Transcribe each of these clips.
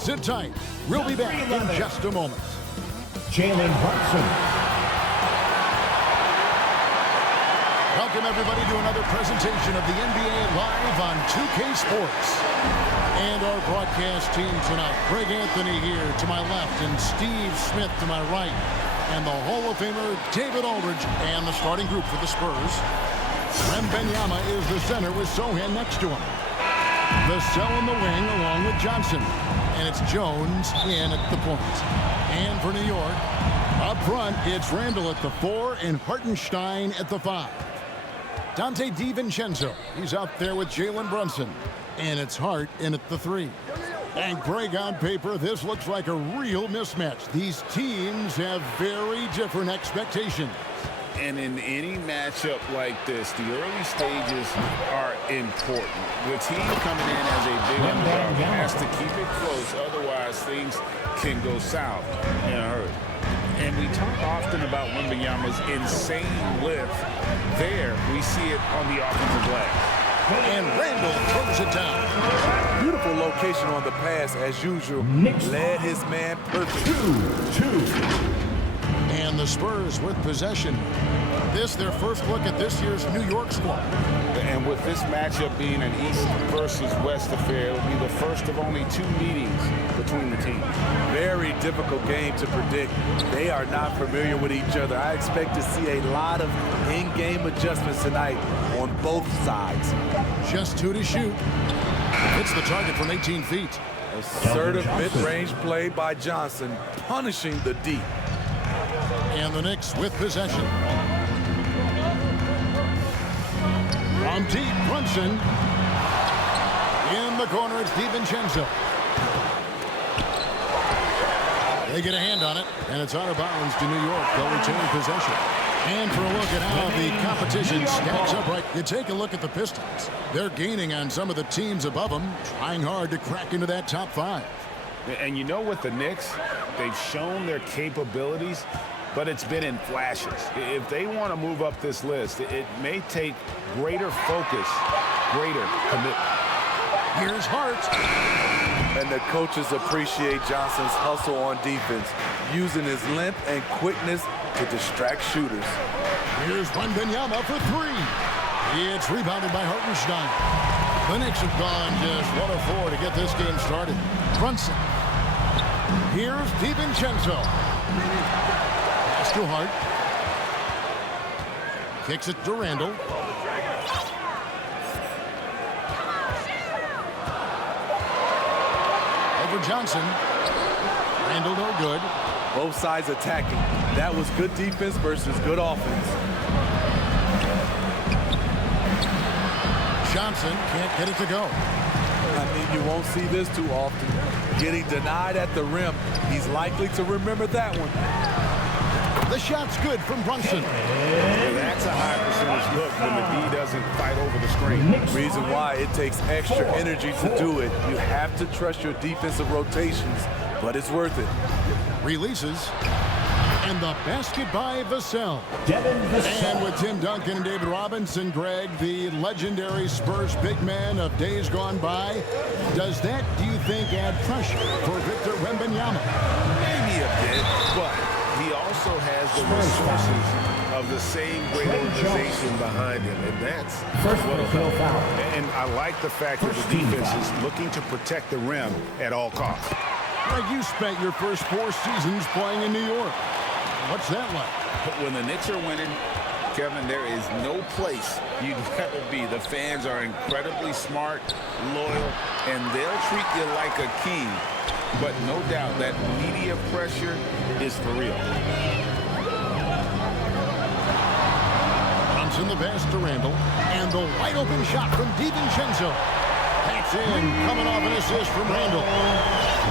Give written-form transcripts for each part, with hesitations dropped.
Sit tight. We'll be back in just a moment. Jalen Brunson. Welcome, everybody, to another presentation of the NBA Live on 2K Sports. And our broadcast team tonight, Greg Anthony here to my left and Steve Smith to my right. And the Hall of Famer, David Aldridge, and the starting group for the Spurs. Wemby is the center with Sohan next to him. Vassell in the wing along with Johnson. And it's Jones in at the point. And for New York, up front, it's Randall at the 4 and Hartenstein at the 5. Dante DiVincenzo, he's out there with Jalen Brunson. And it's Hart in at the 3. And Greg, on paper, this looks like a real mismatch. These teams have very different expectations. And in any matchup like this, the early stages are important. The team coming in as a big underdog has to keep it close, otherwise things can go south in a hurry. And we talk often about Wembanyama's insane lift. There, we see it on the offensive glass. And Randall throws it down. Beautiful location on the pass, as usual. Knick Led his man perfect. 2-2. And the Spurs with possession. This, their first look at this year's New York squad. And with this matchup being an East versus West affair, it'll be the first of only 2 meetings between the teams. Very difficult game to predict. They are not familiar with each other. I expect to see a lot of in-game adjustments tonight on both sides. Just 2 to shoot. Hits the target from 18 feet. Assertive mid-range play by Johnson, punishing the deep. And the Knicks with possession. From deep, Brunson. In the corner, it's DiVincenzo. They get a hand on it, and it's out of bounds to New York. They'll retain possession. And for a look at how the competition stacks up, right, you take a look at the Pistons. They're gaining on some of the teams above them, trying hard to crack into that top 5. And you know what, the Knicks, they've shown their capabilities, but it's been in flashes. If they want to move up this list, it may take greater focus, greater commitment. Here's Hart. And the coaches appreciate Johnson's hustle on defense, using his length and quickness to distract shooters. Here's Wembanyama for 3. It's rebounded by Hartenstein. The Knicks have gone just 1 of 4 to get this game started. Brunson. Here's DiVincenzo. Pass to Hart. Kicks it to Randall. Over Johnson. Randall no good. Both sides attacking. That was good defense versus good offense. Johnson can't get it to go. I mean, you won't see this too often. Getting denied at the rim. He's likely to remember that one. The shot's good from Brunson. Well, that's a high percentage look when the D doesn't fight over the screen. Reason why it takes extra energy to do it. You have to trust your defensive rotations, but it's worth it. Releases. And the basket by Vassell. And with Tim Duncan and David Robinson, Greg, the legendary Spurs big man of days gone by, does that, do you think, add pressure for Victor Wembanyama? Maybe a bit, but he also has the resources of the same great organization behind him, and that's what will help. And I like the fact that the defense is looking to protect the rim at all costs. Greg, you spent your first 4 seasons playing in New York. What's that like? When the Knicks are winning, Kevin, there is no place you'd rather be. The fans are incredibly smart, loyal, and they'll treat you like a king. But no doubt that media pressure is for real. Brunson the pass to Randall. And the wide open shot from DiVincenzo. That's in, coming off an assist from Randall.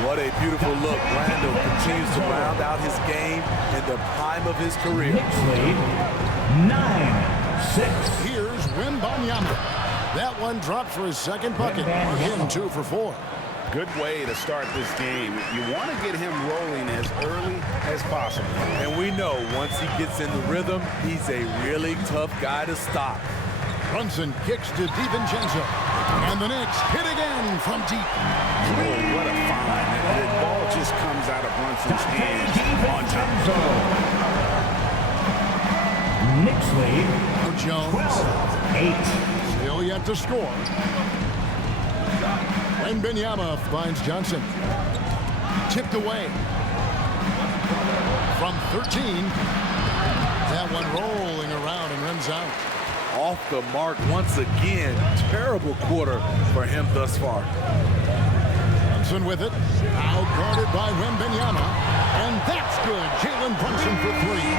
What a beautiful look. Randall continues to round out his game in the prime of his career. Knicks lead 9-6. Here's Wembanyama. That one dropped for his second bucket. Again, 2 for 4. Good way to start this game. You want to get him rolling as early as possible. And we know once he gets in the rhythm, he's a really tough guy to stop. Brunson kicks to DiVincenzo. And the Knicks hit again from deep. Oh, what a find. his hands on top. Knick's lead. Jones. 12-8. Still yet to score. Wemby finds Johnson. Tipped away. From 13. That one rolling around and runs out. Off the mark once again. Terrible quarter for him thus far. Brunson with it. Out guarded by Wemby. And that's good. Jalen Brunson for three.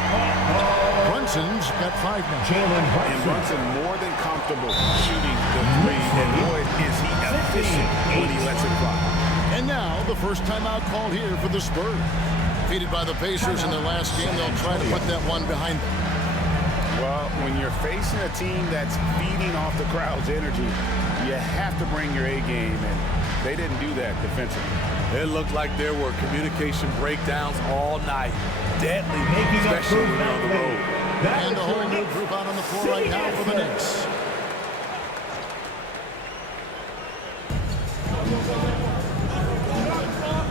Brunson's got 5 now. And Brunson more than comfortable shooting the three. And boy, is he efficient when he lets it fly. And now the first timeout called here for the Spurs. Defeated by the Pacers in their last game, they'll try to put that one behind them. Well, when you're facing a team that's feeding off the crowd's energy, you have to bring your A game, and they didn't do that defensively. It looked like there were communication breakdowns all night. Deadly, especially when you're on the road. And a whole new group out on the floor right now for the Knicks.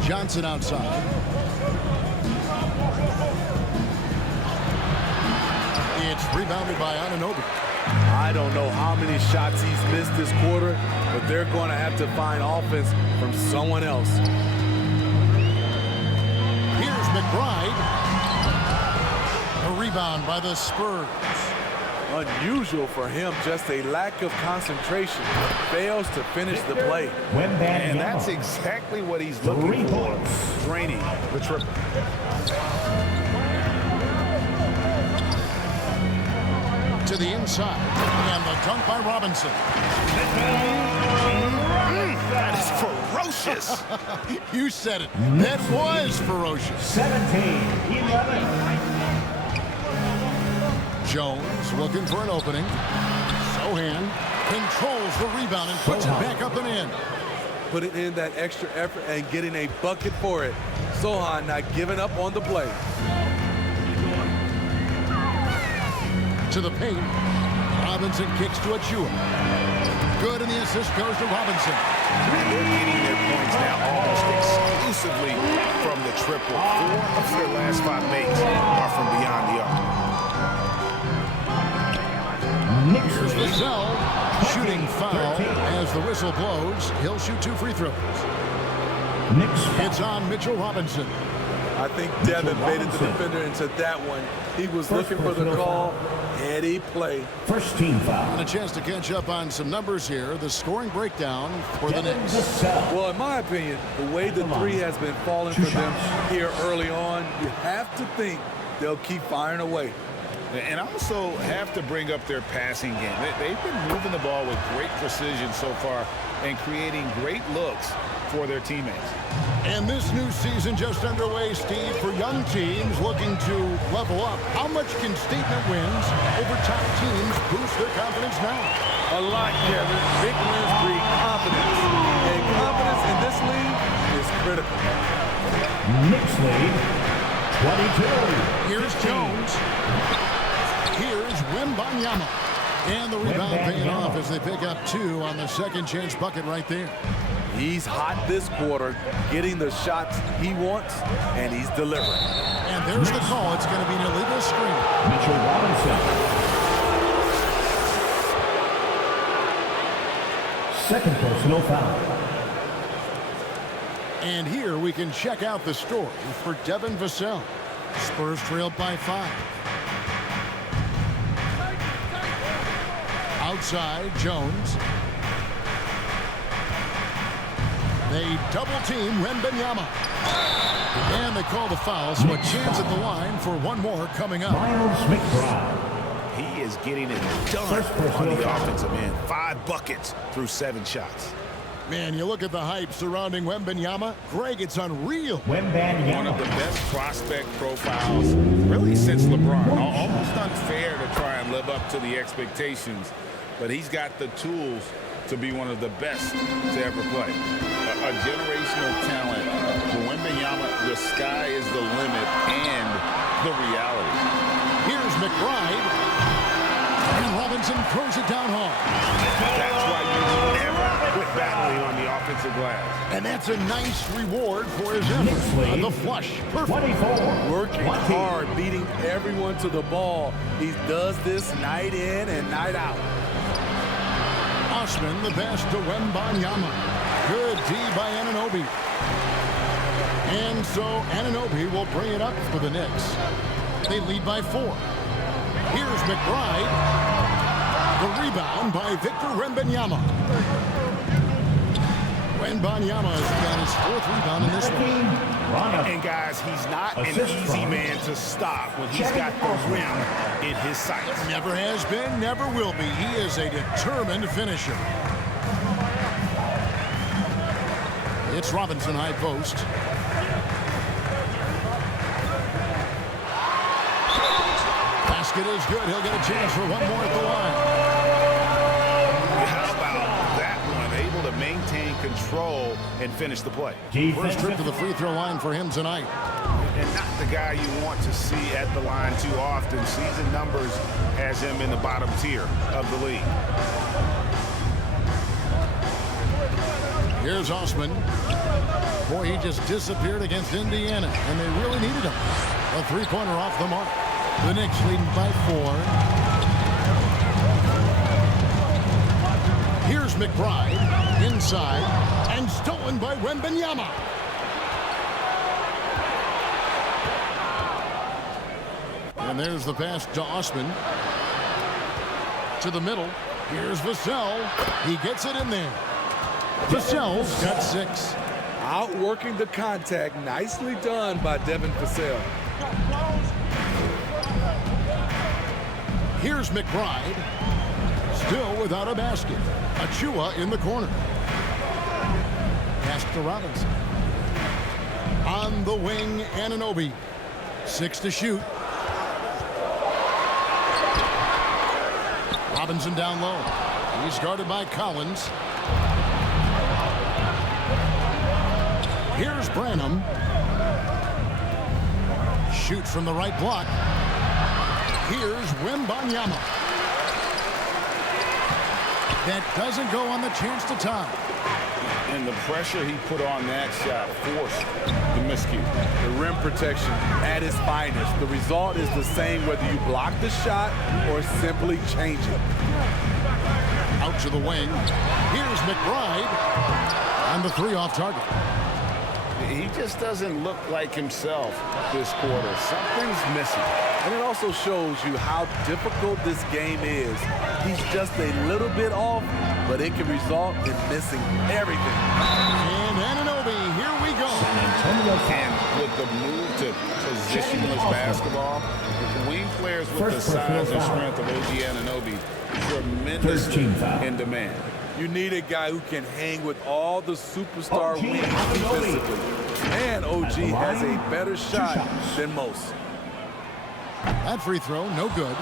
Johnson outside. It's rebounded by Anunoby. I don't know how many shots he's missed this quarter, but they're going to have to find offense from someone else. Here's McBride. A rebound by the Spurs. Unusual for him, just a lack of concentration. Fails to finish the play. And that's exactly what he's looking for. Draining the triple. To the inside. And the dunk by Robinson. That is ferocious. You said it. That was ferocious. 17-11. Jones looking for an opening. Sohan controls the rebound and puts it back up and in. Putting in that extra effort and getting a bucket for it. Sohan not giving up on the play. To the paint. Robinson kicks to Achua. Good, and the assist goes to Robinson. They're getting their points now almost exclusively from the triple. 4 of their last 5 makes are from beyond the arc. Here's Vassell. Shooting foul as the whistle blows. He'll shoot 2 free throws. It's on Mitchell Robinson. I think Devin baited the defender into that one. He was looking for the call. Heady play. First team foul. And a chance to catch up on some numbers here. The scoring breakdown for the Knicks. Well, in my opinion, the way the three has been falling for them here early on, you have to think they'll keep firing away. And also have to bring up their passing game. They've been moving the ball with great precision so far and creating great looks for their teammates. And this new season just underway, Steve, for young teams looking to level up. How much can statement wins over top teams boost their confidence now? A lot, Kevin. Big wins breed confidence. And confidence in this league is critical. Knicks lead, 22. Here's Jones. Here's Wembanyama. And the rebound paying off as they pick up 2 on the second chance bucket right there. He's hot this quarter, getting the shots he wants, and he's delivering. And there's the call. It's going to be an illegal screen. Mitchell Robinson. Second personal foul. And here we can check out the story for Devin Vassell. Spurs trailed by 5. Outside, Jones. They double-team Wembanyama. And they call the foul, so a chance at the line for one more coming up. Miles McBride. He is getting it done on the offensive end. 5 buckets through 7 shots. Man, you look at the hype surrounding Wembanyama. Greg, it's unreal. Wembanyama. One of the best prospect profiles really since LeBron. Almost unfair to try and live up to the expectations, but he's got the tools to be one of the best to ever play. A generational talent. For Wembanyama, the sky is the limit and the reality. Here's McBride. And Robinson throws it down hard. That's why you never quit battling on the offensive glass. And that's a nice reward for his effort. The flush. Perfect. 24. Working hard, beating everyone to the ball. He does this night in and night out. Osman, the pass to Wembanyama. Good D by Anunoby. And so Anunoby will bring it up for the Knicks. They lead by 4. Here's McBride. The rebound by Victor Wembanyama. Wembanyama has got his 4th rebound in this one. And guys, he's not an easy man to stop when he's got the rim in his sights. Never has been, never will be. He is a determined finisher. It's Robinson, high post. Basket is good. He'll get a chance for one more at the line. How about that one? Able to maintain control and finish the play. First trip to the free throw line for him tonight. And not the guy you want to see at the line too often. Season numbers has him in the bottom tier of the league. Here's Osman. Boy, he just disappeared against Indiana, and they really needed him. A three-pointer off the mark. The Knicks leading by 4. Here's McBride inside and stolen by Wembanyama. And there's the pass to Osman. To the middle. Here's Vassell. He gets it in there. Vassell's got 6. Outworking the contact. Nicely done by Devin Vassell. Here's McBride. Still without a basket. Achua in the corner. Pass to Robinson. On the wing, Anunoby. 6 to shoot. Robinson down low. He's guarded by Collins. Here's Branham. Shoot from the right block. Here's Wembanyama. That doesn't go on the chance to tie. And the pressure he put on that shot forced the miscue. The rim protection at its finest. The result is the same whether you block the shot or simply change it. Out to the wing. Here's McBride. And the 3 off target. He just doesn't look like himself this quarter. Something's missing. And it also shows you how difficult this game is. He's just a little bit off, but it can result in missing everything. And Anunoby, here we go. And with the move to positionless basketball, wing players with the size and strength of OG Anunoby, tremendously in demand. You need a guy who can hang with all the superstar wings defensively. And OG has a better shot than most. That free throw, no good.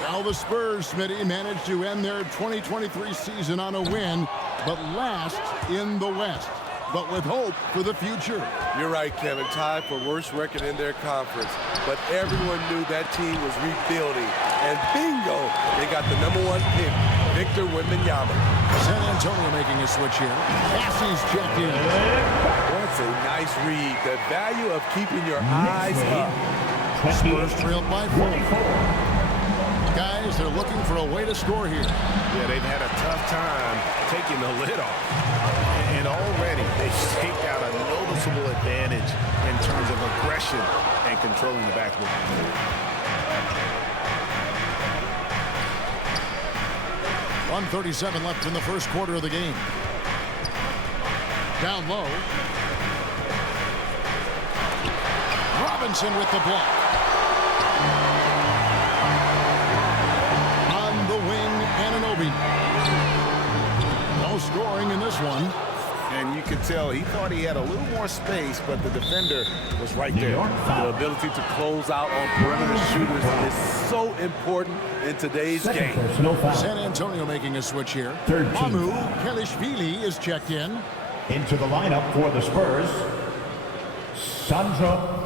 Now the Spurs, Smitty, managed to end their 2023 season on a win, but last in the West. But with hope for the future. You're right, Kevin. Tied for worst record in their conference. But everyone knew that team was rebuilding. And bingo, they got the #1 pick, Victor Wembanyama. San Antonio making a switch here. Cassie's checked in. That's a nice read. The value of keeping your eyes up. Spurs trailed by 4. Guys, they're looking for a way to score here. Yeah, they've had a tough time taking the lid off. And already they've staked out a noticeable advantage in terms of aggression and controlling the backboard. .137 left in the first quarter of the game. Down low. Robinson with the block. On the wing, Anunoby. No scoring in this one. And you could tell he thought he had a little more space, but the defender was right there. The ability to close out on perimeter shooters is so important in today's game. San Antonio making a switch here. Mamu Kelishvili is checked in. Into the lineup for the Spurs, Sandro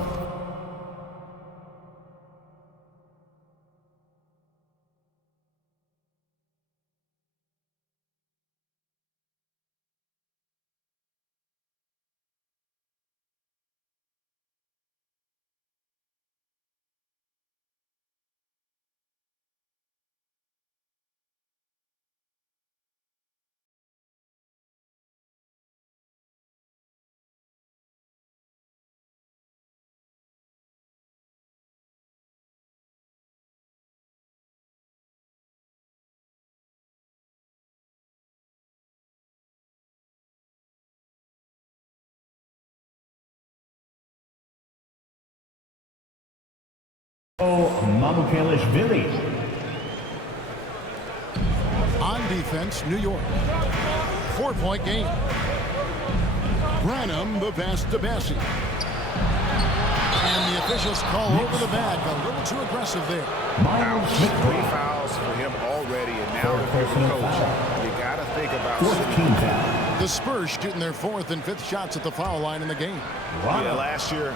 On defense, New York. 4-point game. Branham, the pass to Bassi. And the officials call over the bag. A little too aggressive there. Three fouls for him already, and now if you're the coach, you got to think about the Spurs shooting their 4th and 5th shots at the foul line in the game. Yeah, last year,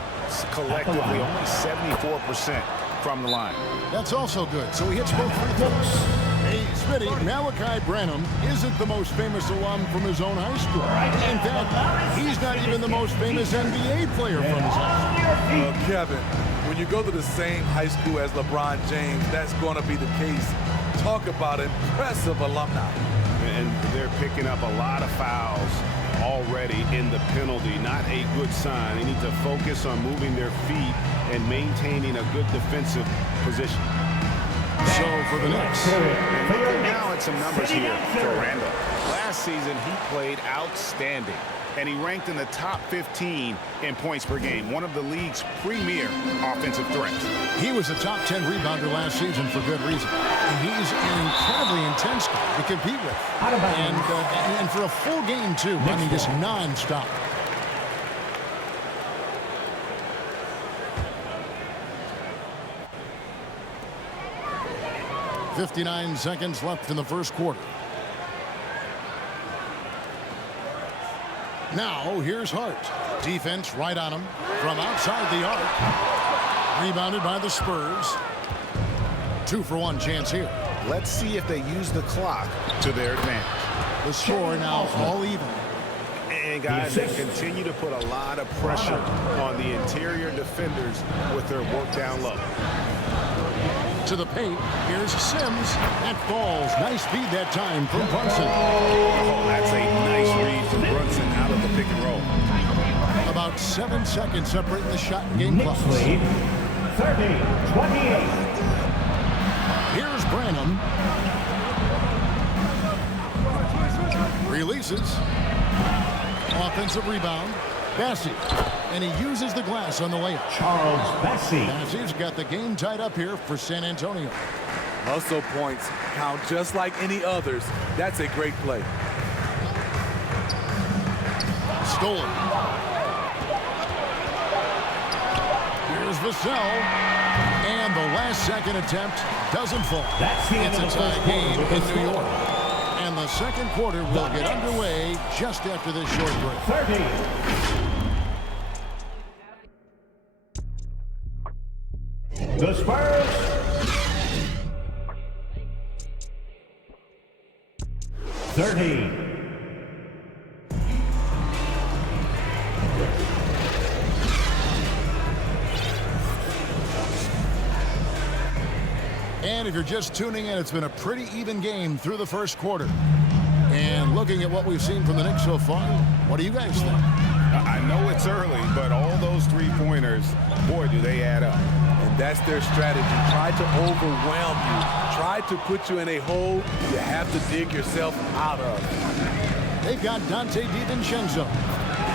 collectively, only 74% from the line. That's also good. So he hits both free throws. Hey, Smitty, Malachi Branham isn't the most famous alum from his own high school. In fact, he's not even the most famous NBA player from his high school. Kevin, when you go to the same high school as LeBron James, that's going to be the case. Talk about impressive alumni. And they're picking up a lot of fouls already in the penalty. Not a good sign. They need to focus on moving their feet and maintaining a good defensive position. So for the Knicks. Now at some numbers here for Randall. Last season, he played outstanding, and he ranked in the top 15 in points per game, one of the league's premier offensive threats. He was a top 10 rebounder last season for good reason. And he's an incredibly intense guy to compete with. And for a full game, too. I mean, just nonstop. .59 seconds left in the first quarter. Now, here's Hart. Defense right on him from outside the arc. Rebounded by the Spurs. 2-for-1 chance here. Let's see if they use the clock to their advantage. The score now all even. And guys, they continue to put a lot of pressure on the interior defenders with their work down low. To the paint, here's Sims. That falls. Nice feed that time from Brunson. Oh, that's a nice read from Brunson out of the pick and roll. About 7 seconds separating the shot and game clock. 30-28. Here's Branham. Releases. Offensive rebound. Bassi. And he uses the glass on the layup. Charles Bassi. Bassi's got the game tied up here for San Antonio. Hustle points count just like any others. That's a great play. Stolen. Here's Vassell. And the last second attempt doesn't fall. It's a tie game in New York. And the second quarter will get underway just after this short break. 30. The Spurs. 30. And if you're just tuning in, it's been a pretty even game through the first quarter. And looking at what we've seen from the Knicks so far, what do you guys think? I know it's early, but all those three-pointers, boy, do they add up. And that's their strategy. Try to overwhelm you. Try to put you in a hole you have to dig yourself out of. They've got Dante DiVincenzo.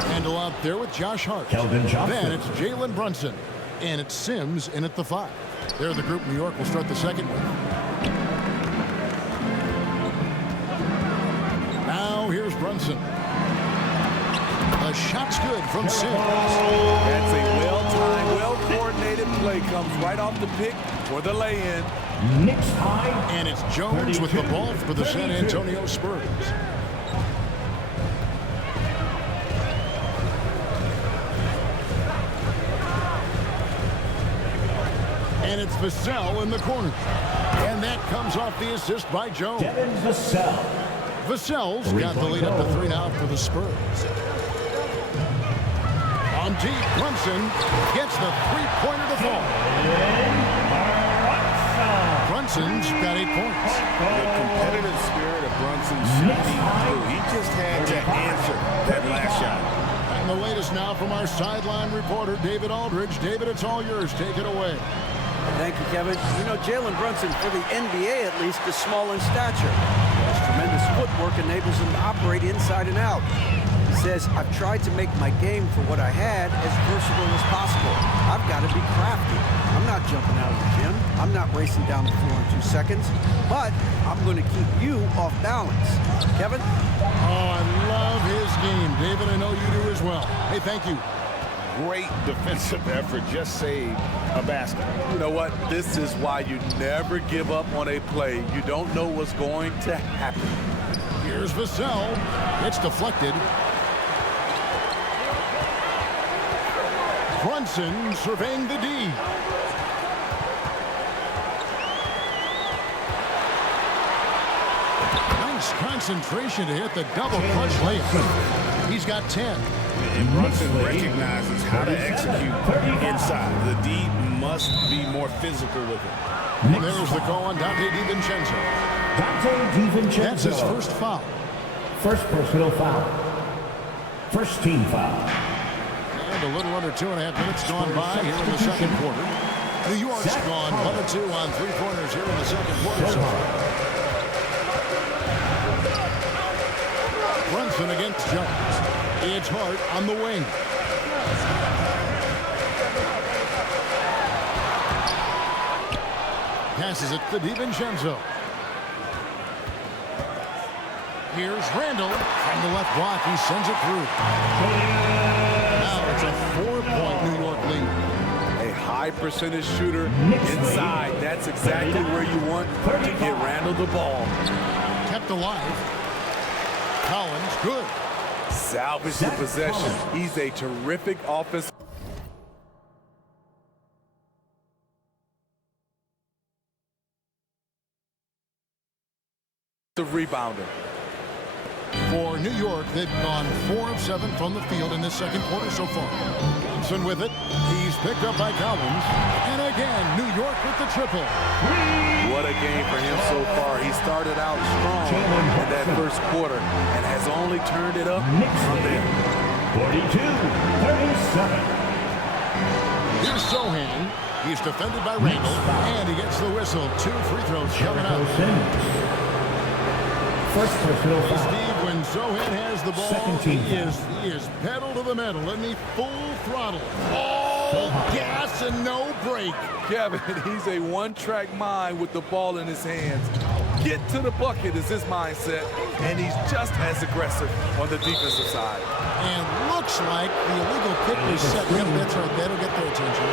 Handle out there with Josh Hart. Keldon Johnson. Then it's Jalen Brunson. And it's Sims in at the 5. They're the group New York will start the second with. Now here's Brunson. The shot's good from Sims. That's a well-timed, well-coordinated play. Comes right off the pick for the lay-in. Knicks high. And it's Jones with the ball for the San Antonio Spurs. And it's Vassell in the corner. And that comes off the assist by Jones. Devin Vassell. Vassell's got the lead up to 3 now for the Spurs. On deep, Brunson gets the three-pointer to fall. Brunson's got 8 points. The competitive spirit of Brunson shining through. He just had to answer that last shot. And the latest now from our sideline reporter, David Aldridge. David, it's all yours. Take it away. Thank you, Kevin. You know, Jalen Brunson, for the NBA at least, is small in stature. His tremendous footwork enables him to operate inside and out. says, I've tried to make my game for what I had as versatile as possible. I've got to be crafty. I'm not jumping out of the gym. I'm not racing down the floor in 2 seconds. But I'm going to keep you off balance. Kevin? Oh, I love his game. David, I know you do as well. Hey, thank you. Great defensive effort. Just saved a basket. You know what? This is why you never give up on a play. You don't know what's going to happen. Here's Vassell. It's deflected. Brunson surveying the D. Nice concentration to hit the double clutch layup. He's got 10. And Brunson recognizes how to execute inside. The D must be more physical with it. There's the call on Dante DiVincenzo. That's his first foul. First personal foul. First team foul. And a little under 2.5 minutes gone by here in the second quarter. New York's gone 1 or 2 on 3-pointers here in the second quarter so far. Brunson against Jones. It's Hart on the wing. Passes it to DiVincenzo. Here's Randall from the left block. He sends it through. Now it's a 4-point New York lead. A high percentage shooter inside. That's exactly where you want to get Randall the ball. Kept alive. Collins, good. Salvage the possession. He's a terrific offensive rebounder. For New York, they've gone 4 of 7 from the field in this second quarter so far. Thompson with it. He's picked up by Collins. And again, New York with the triple. What a game for him so far. He started out strong in that first quarter and has only turned it up from there. 42-37. Here's Sohan. He's defended by Randall. And he gets the whistle. 2 free throws coming up. First personal foul. Steve, when Sohan has the ball, Second team he is pedal to the metal and he full throttle. All gas and no break. Kevin, he's a one-track mind with the ball in his hands. Get to the bucket is his mindset, and he's just as aggressive on the defensive side. And looks like the illegal pick was set. Yep, that's right. That'll get their attention.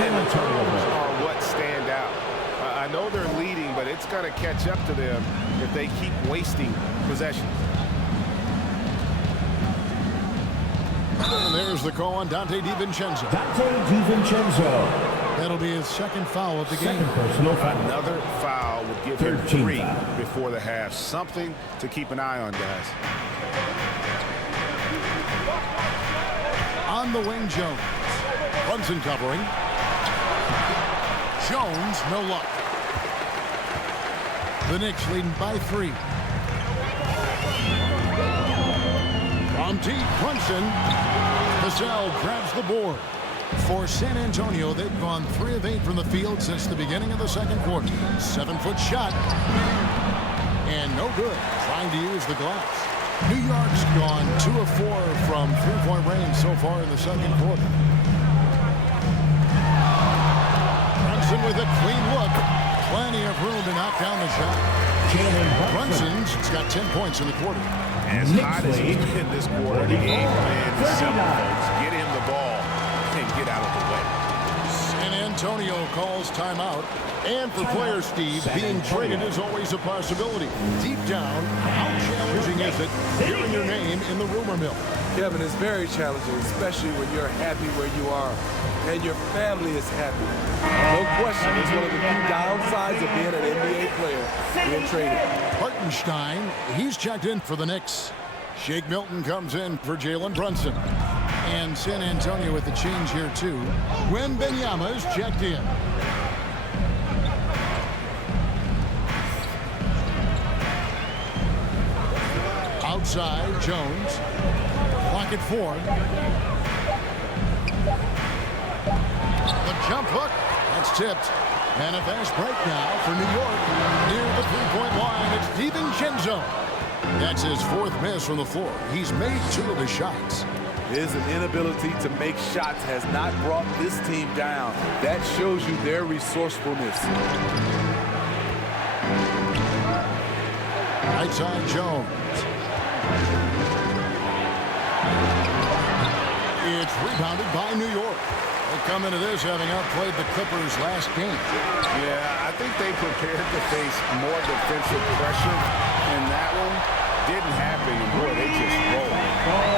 And the turnovers are what stand out. I know they're leading, but it's going to catch up to them if they keep wasting possessions. And there's the call on Dante DiVincenzo. That'll be his second foul of the game. Personal foul. Another foul would give him 3 before the half. Something to keep an eye on, guys. On the wing, Jones. Brunson covering. Jones, no luck. The Knicks leading by 3. From deep, Brunson. Vassell grabs the board. For San Antonio, they've gone 3 of 8 from the field since the beginning of the second quarter. 7-foot shot. And no good. Trying to use the glass. New York's gone 2 of 4 from 3-point range so far in the second quarter. Brunson with a clean look. Plenty of room to knock down the shot. Brunson's got 10 points in the quarter. As hot as he's been this quarter, the game plan is simple, folks. Get him the ball and get out of the way. San Antonio calls timeout. And for players, Steve, being traded is always a possibility. Deep down, how challenging is it hearing your name in the rumor mill? Kevin, it's very challenging, especially when you're happy where you are and your family is happy. No question, it's one of the few downsides of being an NBA player, being traded. Hartenstein, he's checked in for the Knicks. Shake Milton comes in for Jalen Brunson. And San Antonio with the change here, too. Wembenyama's checked in. Outside, Jones. Clock at 4. The jump hook. That's tipped. And a fast break now for New York. Near the 3-point line, it's DiVincenzo. That's his 4th miss from the floor. He's made 2 of his shots. His inability to make shots has not brought this team down. That shows you their resourcefulness. Right side, Jones. It's rebounded by New York. They come into this having outplayed the Clippers last game. Yeah, I think they prepared to face more defensive pressure, and that one didn't happen, and boy, they just rolled.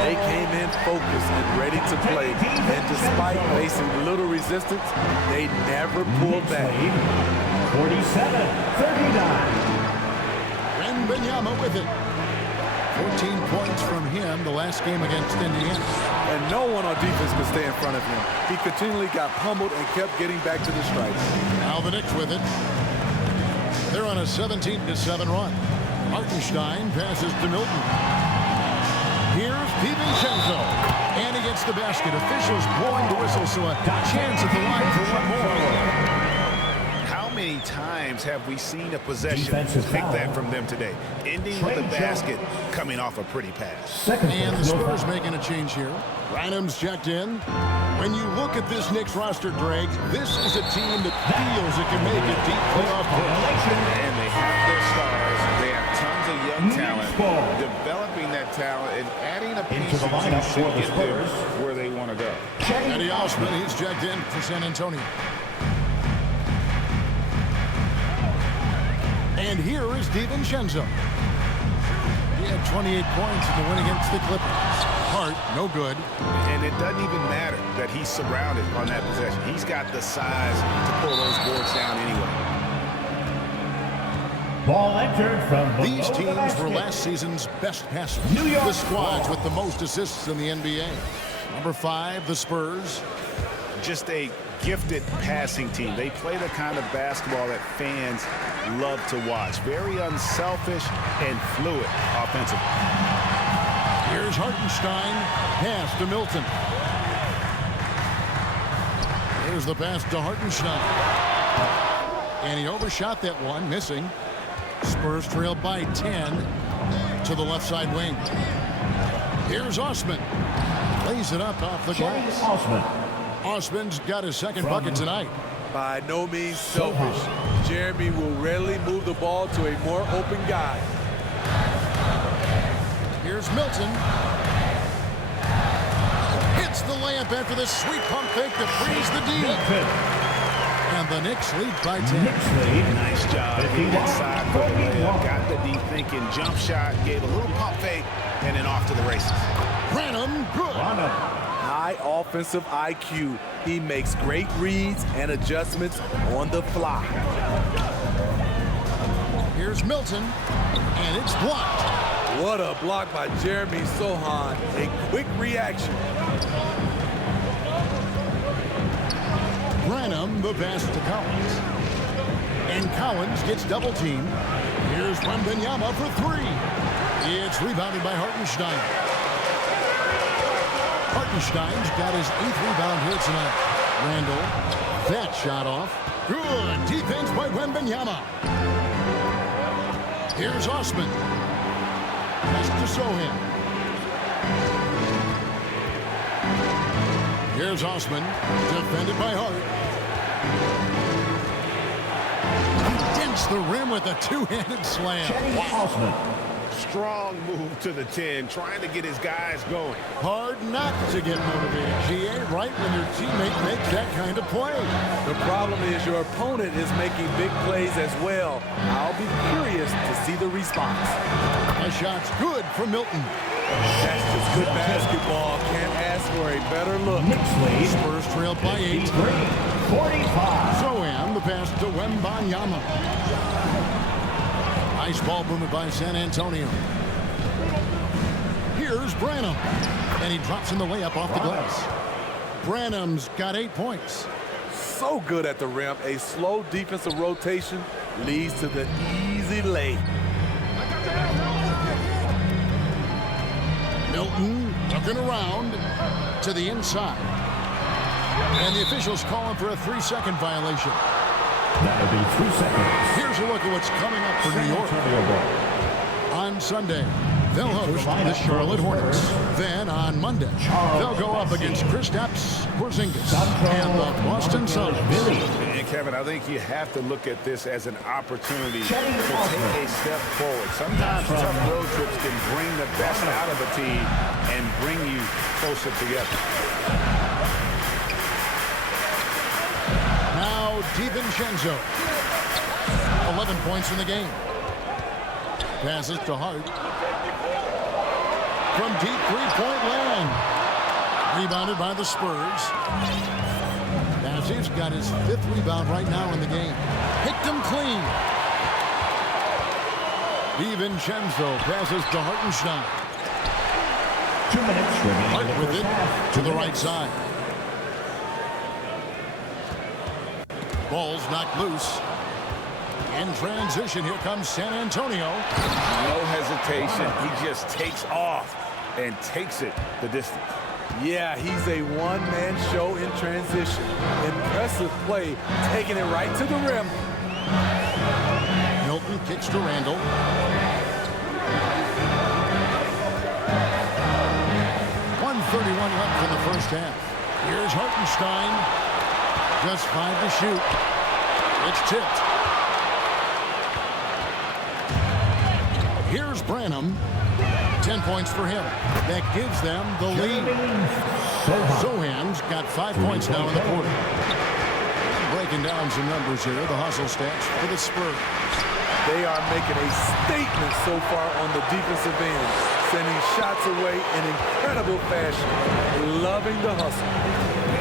They came in focused and ready to play, and despite facing little resistance, they never pulled back. 47-39. Wemby with it. 14 points from him the last game against Indiana. And no one on defense could stay in front of him. He continually got pummeled and kept getting back to the stripes. Now the Knicks with it. They're on a 17-7 run. Hartenstein passes to Milton. Here's DiVincenzo. And he gets the basket. Officials blowing the whistle, so a chance at the line for one more. How many times have we seen a possession Defensive pick foul. that from them today? Ending with a basket coming off a pretty pass. And the Spurs making a change here. Branham's checked in. When you look at this Knicks roster, Greg, this is a team that feels it can make a deep playoff push. And they have their stars. They have tons of young talent. Developing that talent and adding a piece Into the lineup who should for the get them Spurs. where they want to go. Eddie Osman, he's checked in for San Antonio. And here is DiVincenzo. He had 28 points in the win against the Clippers. Hart, no good. And it doesn't even matter that he's surrounded on that possession. He's got the size to pull those boards down anyway. Ball entered from below These the teams were basket. last season's best passers. New York The squads ball. with the most assists in the NBA. Number 5, the Spurs. Just a gifted passing team. They play the kind of basketball that fans love to watch. Very unselfish and fluid offensively. Here's Hartenstein. Pass to Milton. Here's the pass to Hartenstein. And he overshot that one, missing. Spurs trail by 10 to the left side wing. Here's Osman. Lays it up off the glass. Osman. Osman's got his second bucket tonight. By no means selfish. Jeremy will rarely move the ball to a more open guy. Here's Milton. Hits the layup after this sweet pump fake to freeze the D. And the Knicks lead by 10. Knicks lead. Nice job. Hitting inside for the layup. Got the deep thinking jump shot. Gave a little pump fake. And then off to the races. Branham, good. High offensive IQ. He makes great reads and adjustments on the fly. Here's Milton. And it's blocked. What a block by Jeremy Sohan. A quick reaction. Branham, the pass to Collins. And Collins gets double teamed. Here's Wembanyama for 3. It's rebounded by Hartenstein. Hartenstein's got his 8th rebound here tonight. Randall, that shot off. Good defense by Wembanyama. Here's Osman. Pass to Sohan. Here's Osman, defended by Hart. He dents the rim with a two-handed slam. Osman. Strong move to the 10, trying to get his guys going. Hard not to get motivated. She ain't right when your teammate makes that kind of play. The problem is your opponent is making big plays as well. I'll be curious to see the response. A shot's good for Milton. That's just good basketball. Can't ask for a better look. Knicks lead. Spurs trail by 8. 45. Sohan, the pass to Wembanyama. Nice ball movement by San Antonio. Here's Branham. And he drops in the layup off the glass. Branham's got 8 points. So good at the rim. A slow defensive rotation leads to the easy lay. Milton looking around to the inside. And the officials calling for a 3-second violation. That'll be 3 seconds. Here's a look at what's coming up for New York. On Sunday, they'll host the Charlotte Hornets. Then on Monday, they'll go up against Kristaps Porzingis and the Boston Celtics. And Kevin, I think you have to look at this as an opportunity to take a step forward. Sometimes tough road trips can bring the best out of a team and bring you closer together. Now DiVincenzo, 11 points in the game. Passes to Hart. From deep three-point land. Rebounded by the Spurs. Passage got his 5th rebound right now in the game. Picked him clean. DiVincenzo passes to Hartenstein. 2 minutes remaining. Hart with it to the right side. Ball's knocked loose. In transition, here comes San Antonio. No hesitation. He just takes off and takes it the distance. Yeah, he's a one-man show in transition. Impressive play, taking it right to the rim. Milton kicks to Randall. .131 left in the first half. Here's Hartenstein. Just 5 to shoot. It's tipped. Here's Branham. 10 points for him. That gives them the lead. Sohan's got 5 points now in the quarter. Breaking down some numbers here. The hustle stats for the Spurs. They are making a statement so far on the defensive end, sending shots away in incredible fashion. Loving the hustle.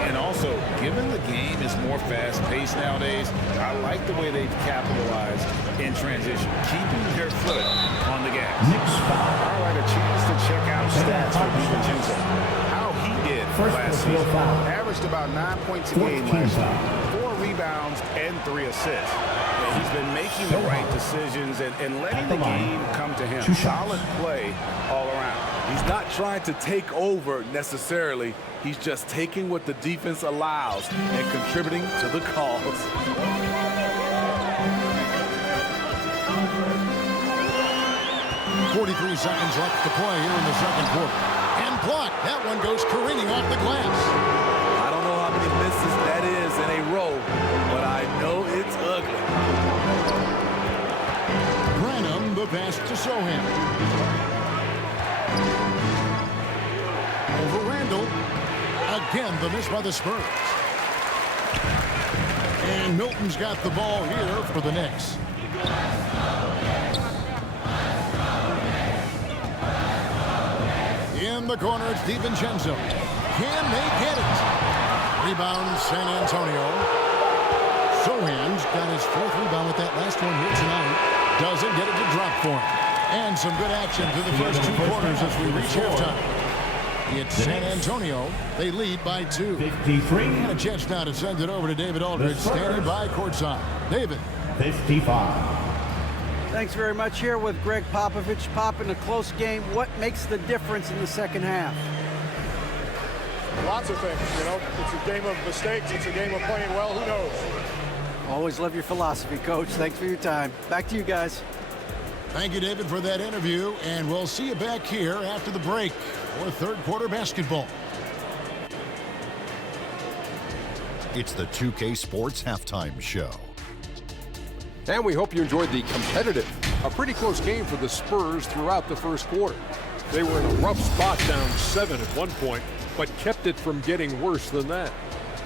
And also, given the game is more fast-paced nowadays, I like the way they've capitalized in transition, keeping their foot on the gas. All right, a chance to check out stats for DiVincenzo. How he did last season. Averaged about 9 points a game last year, 4 rebounds and 3 assists. He's been making the right decisions and letting the game come to him. Solid play all around. He's not trying to take over necessarily. He's just taking what the defense allows and contributing to the cause. .43 seconds left to play here in the second quarter. And blocked. That one goes careening off the glass. I don't know how many misses that is in a row, but I know it's ugly. Branham, the pass to Sohan. Over Randall. Again, the miss by the Spurs. And Milton's got the ball here for the Knicks. In the corner, it's DiVincenzo. Can they get it? Rebound, San Antonio. Sohan's got his 4th rebound with that last one here tonight. Doesn't get it to drop for him. And some good action through the first 2 quarters as we reach halftime. It's San Antonio. They lead by 2. 53. And a chance now to send it over to David Aldridge, standing by courtside. David. 55. Thanks very much. Here with Greg Popovich. Pop, in a close game, what makes the difference in the second half? Lots of things, you know. It's a game of mistakes. It's a game of playing well. Who knows? Always love your philosophy, Coach. Thanks for your time. Back to you guys. Thank you, David, for that interview. And we'll see you back here after the break for third quarter basketball. It's the 2K Sports Halftime Show. And we hope you enjoyed the competitive, a pretty close game for the Spurs throughout the first quarter. They were in a rough spot, down 7 at one point, but kept it from getting worse than that.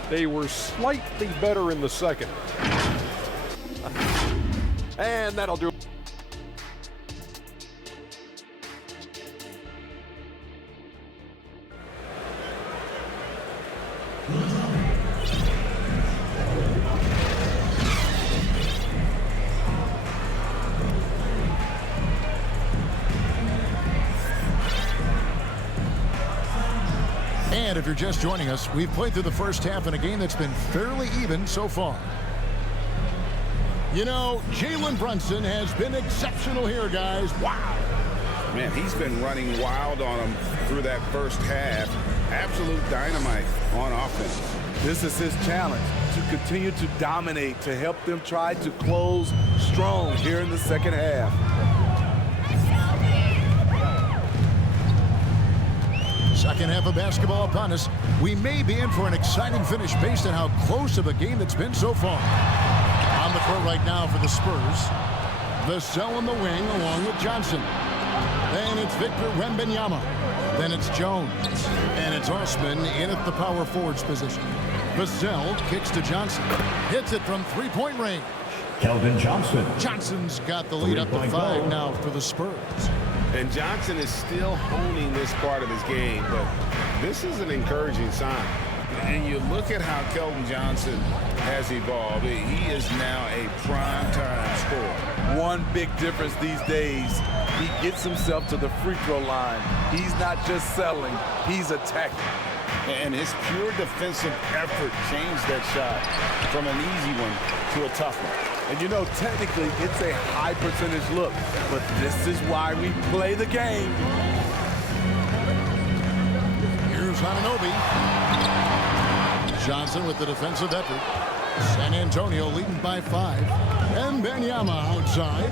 They were slightly better in the second. And that'll do it. And if you're just joining us, we've played through the first half in a game that's been fairly even so far. You know, Jalen Brunson has been exceptional here, guys. Wow. Man, he's been running wild on him through that first half. Absolute dynamite on offense. This is his challenge, to continue to dominate, to help them try to close strong here in the second half. Second half of basketball upon us. We may be in for an exciting finish based on how close of a game it's been so far. On the court right now for the Spurs. Vassell in the wing along with Johnson. Then it's Victor Wembanyama. Then it's Jones. And it's Osman in at the power forwards position. Vassell kicks to Johnson. Hits it from three-point range. Keldon Johnson. Johnson's got the lead up to 5 now for the Spurs. And Johnson is still honing this part of his game, but this is an encouraging sign. And you look at how Keldon Johnson has evolved. He is now a prime-time scorer. One big difference these days, he gets himself to the free throw line. He's not just settling, he's attacking. And his pure defensive effort changed that shot from an easy one to a tough one. And you know, technically, it's a high percentage look, but this is why we play the game. Here's Anunoby. Johnson with the defensive effort. San Antonio leading by 5. And Wembanyama outside.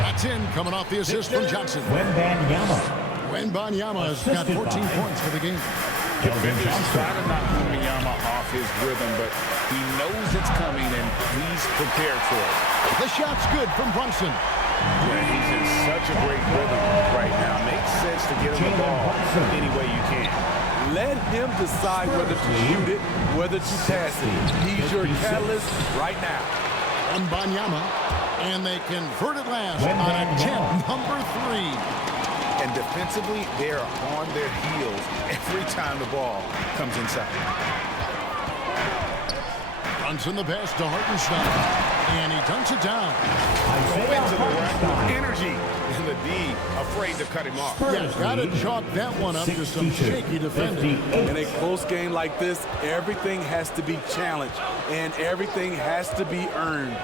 That's in, coming off the assist from Johnson. Wembanyama has got 14 points for the game. Defenders try to knock Wembanyama off his rhythm, but he knows it's coming and he's prepared for it. The shot's good from Brunson. Yeah, he's in such a great rhythm right now. Makes sense to get him the ball any way you can. Let him decide whether to shoot it, whether to pass it. He's your catalyst right now. Wembanyama, and they convert it last on attempt number 3. And defensively, they're on their heels every time the ball comes inside. Brunson the pass to Hartenstein, and he dunks it down. Into the rack with energy, and the D afraid to cut him off. Yeah, gotta chalk that one up to some shaky defending. In a close game like this, everything has to be challenged, and everything has to be earned.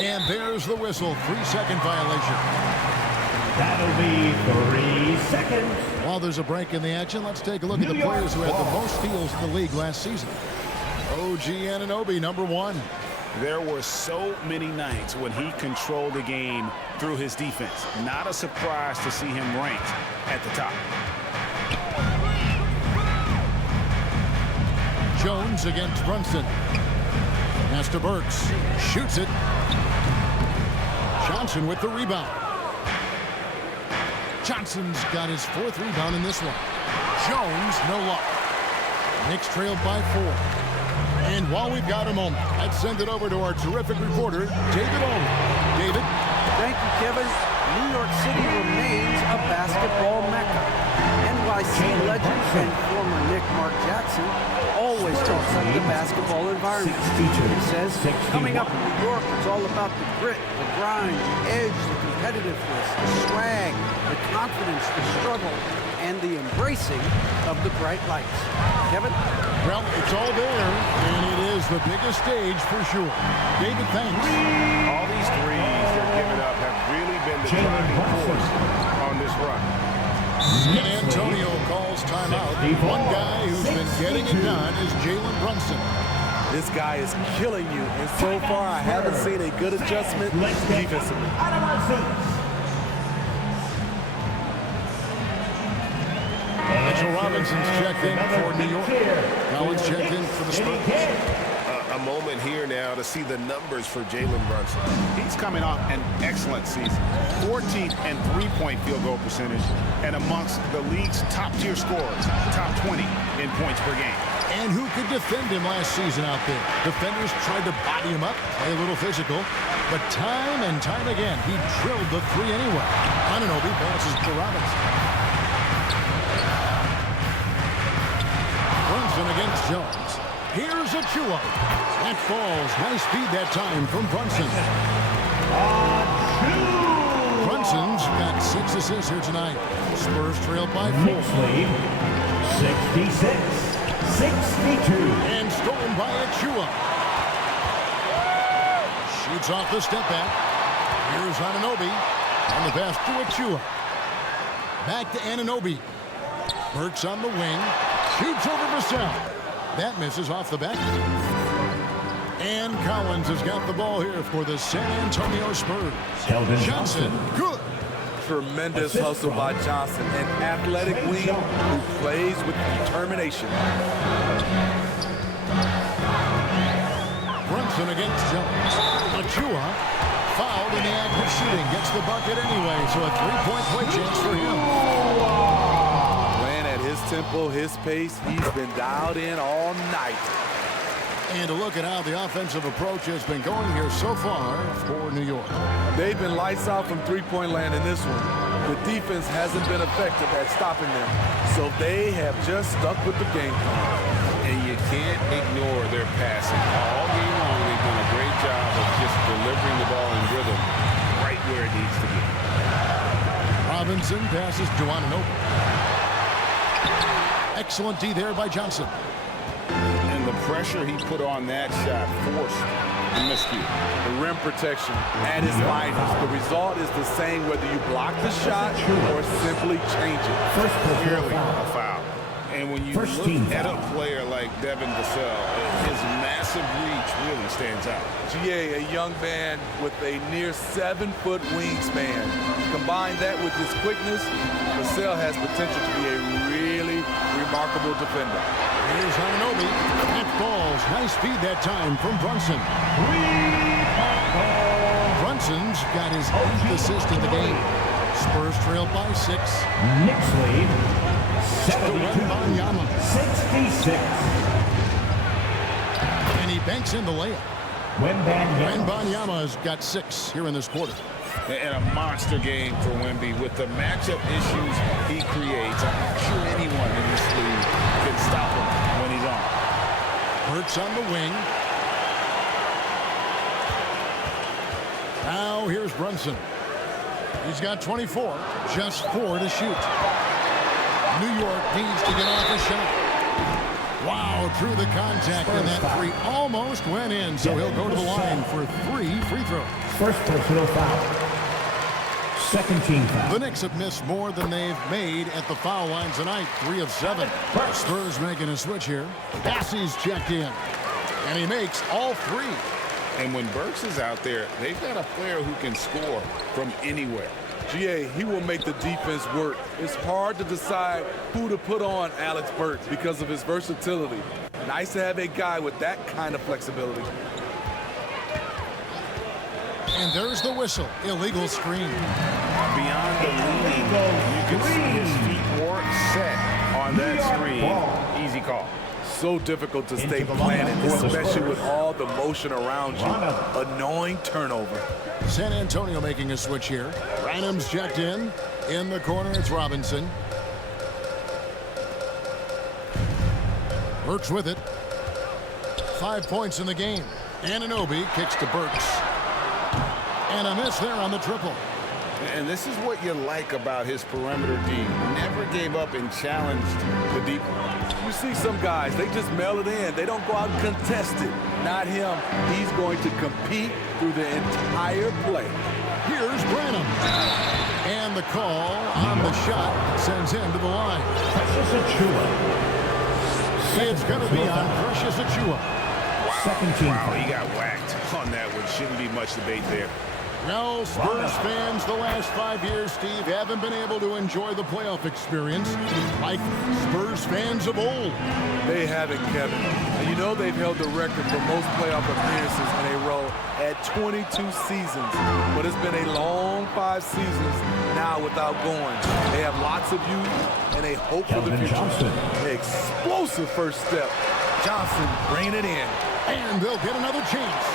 And there's the whistle, 3-second violation. That'll be 3 seconds. While there's a break in the action, let's take a look at the players who had the most steals in the league last season. OG Anunoby, number 1. There were so many nights when he controlled the game through his defense. Not a surprise to see him ranked at the top. Jones against Brunson. Pass to Burks. Shoots it. Johnson with the rebound. Johnson's got his 4th rebound in this one. Jones, no luck. Knicks trailed by 4. And while we've got a moment, let's send it over to our terrific reporter, David Owen. David? Thank you, Kevin. New York City remains a basketball mecca. NYC legend and former Knick Mark Jackson always talks about the basketball environment. He says, coming up in New York, it's all about the grit, the grind, the edge, the competitiveness, the swag, the confidence, the struggle, and the embracing of the bright lights. Kevin? Well, it's all there, and it is the biggest stage for sure. David, thanks. All these threes they're giving up have really been the driving force on this run. San Antonio calls timeout. One guy who's been getting it done is Jalen Brunson. This guy is killing you, and so far I haven't seen a good adjustment defensively. Mitchell Robinson's checked in for New York. Collins checked in for the Spurs. A moment here now to see the numbers for Jalen Brunson. He's coming off an excellent season. 14th and 3-point field goal percentage, and amongst the league's top-tier scorers, top 20 in points per game. And who could defend him last season out there? Defenders tried to body him up, play a little physical, but time and time again, he drilled the 3 anyway. Anunoby passes to Robinson. Brunson against Jones. Here's Achua. That falls. Nice speed that time from Brunson. Brunson's got 6 assists here tonight. Spurs trail by 4. Knicks lead 66-62. And stolen by Achua. Shoots off the step back. Here's Anunoby. On the pass to Achua. Back to Anunoby. Burks on the wing. Shoots over Vassell. That misses off the back. And Collins has got the ball here for the San Antonio Spurs. Keldon Johnson, good. tremendous hustle by Johnson, an athletic wing who plays with determination. Brunson against Jones. Achua fouled in the act of shooting. Gets the bucket anyway, so a three-point play chance for him. Playing at his tempo, his pace, he's been dialed in all night. And to look at how the offensive approach has been going here so far for New York. They've been lights out from three-point land in this one. The defense hasn't been effective at stopping them, so they have just stuck with the game plan. And you can't ignore their passing. All game long, they've done a great job of just delivering the ball in rhythm right where it needs to be. Robinson passes Joananobi. Excellent D there by Johnson. And the pressure he put on that shot forced the miscue. The rim protection at its finest. The result is the same whether you block the shot or simply change it. First personal Clearly a foul. foul. And when you First look team at foul. a player like Devin Vassell, his massive reach really stands out. GA, a young man with a near 7-foot wingspan. Combine that with his quickness, Vassell has potential to be a really remarkable defender. Here's Ananobi. That balls. Nice speed that time from Brunson. Brunson's got his 8th assist in the game. Spurs trail by 6. Knicks lead, 72-66. And he banks in the layup. Wembanyama. Wembanyama's got 6 here in this quarter. And a monster game for Wemby with the matchup issues he creates. I'm not sure anyone in this league can stop him when he's on. Hurts on the wing. Now here's Brunson. He's got 24, just 4 to shoot. New York needs to get off a shot. Wow, through the contact, and that 3 almost went in, so he'll go to the line for 3 free throws. First personal foul. Second team foul. The Knicks have missed more than they've made at the foul line tonight, 3 of 7. The Spurs making a switch here. Bassey's checked in, and he makes all 3. And when Burks is out there, they've got a player who can score from anywhere. GA, he will make the defense work. It's hard to decide who to put on Alex Burks because of his versatility. Nice to have a guy with that kind of flexibility. And there's the whistle. Illegal screen. Beyond the leading, you can see his feet weren't set on that screen. Easy call. So difficult to stay planted, especially with all the motion around you. Annoying turnover. San Antonio making a switch here. Ranham's checked in. In the corner, it's Robinson. Burks with it. 5 points in the game. Anunoby kicks to Burks. And a miss there on the triple. And this is what you like about his perimeter D. Never gave up and challenged the deep. You see some guys, they just mail it in. They don't go out and contest it. Not him. He's going to compete through the entire play. Here's Branham. And the call on the shot sends him to the line. Precious Achua. It's going to be on Precious Achua. Second team Wow, foul. he got whacked on that one. Shouldn't be much debate there. Well, Spurs fans the last 5 years, Steve, haven't been able to enjoy the playoff experience like Spurs fans of old. They haven't, Kevin. And you know they've held the record for most playoff appearances in a row at 22 seasons. But it's been a long 5 seasons now without going. They have lots of youth and a hope for the Calvin future. Johnson. Explosive first step. Johnson bringing it in. And they'll get another chance.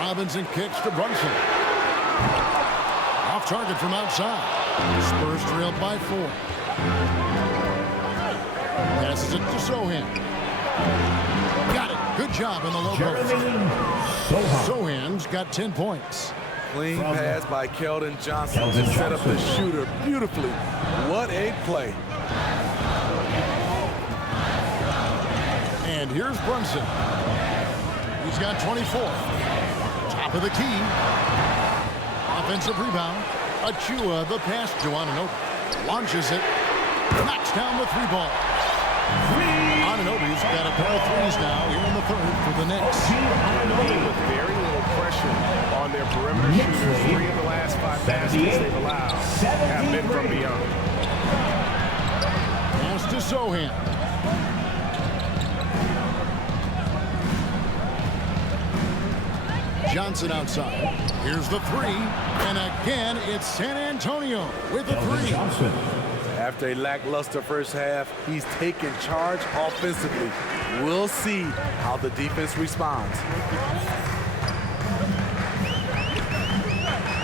Robinson kicks to Brunson. Off target from outside. Spurs trailed by 4. Passes it to Sohan. Got it. Good job in the low post. Sohan's got 10 points. Clean pass by Keldon Johnson to set up the shooter beautifully. What a play. And here's Brunson. He's got 24. Top of the key. Offensive rebound. Achua, the pass. Joananobi launches it. Knocks down the 3 ball. Anunoby's got a pair of threes now here in the third for the Knicks. With very little pressure on their perimeter shooters, 3 of the last 5 baskets they've allowed have been from beyond. Pass to Sohan. Johnson outside. Here's the three. And again, it's San Antonio with the three. After a lackluster first half, he's taking charge offensively. We'll see how the defense responds.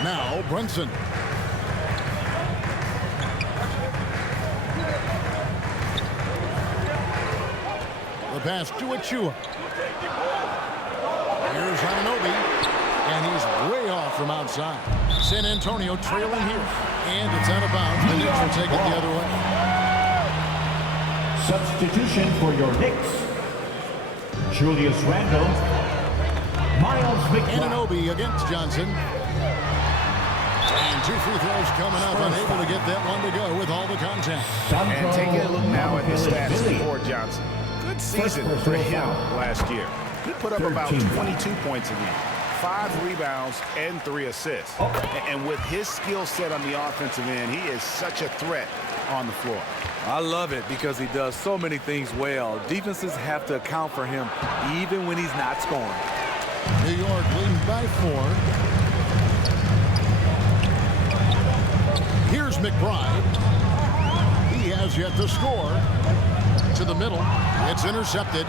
Now, Brunson. The pass to Achua. Here's Anunoby, and he's way off from outside. San Antonio trailing here, and it's out of bounds. The Knicks will take it the other way. Substitution for your Knicks. Julius Randle. Miles McBride. Anunoby against Johnson. And 2 free throws coming up, unable to get that one to go with all the contact. And taking a look now at the stats for Johnson. Good season for him last year. He put up about 22 points a game, 5 rebounds, and 3 assists. And with his skill set on the offensive end, he is such a threat on the floor. I love it because he does so many things well. Defenses have to account for him even when he's not scoring. New York leading by 4. Here's McBride. He has yet to score. To the middle. It's intercepted.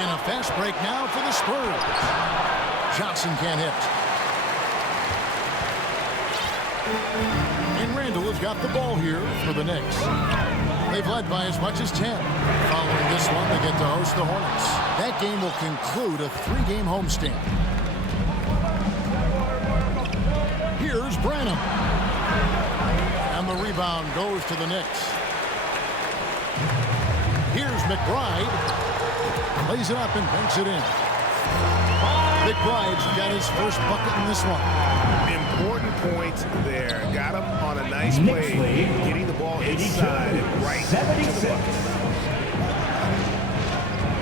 And a fast break now for the Spurs. Johnson can't hit. And Randle has got the ball here for the Knicks. They've led by as much as 10. Following this one, they get to host the Hornets. That game will conclude a 3-game homestand. Here's Branham. And the rebound goes to the Knicks. Here's McBride. Lays it up and banks it in. McBride's got his first bucket in this one. Important points there. Got him on a nice play, getting the ball inside and right to the bucket.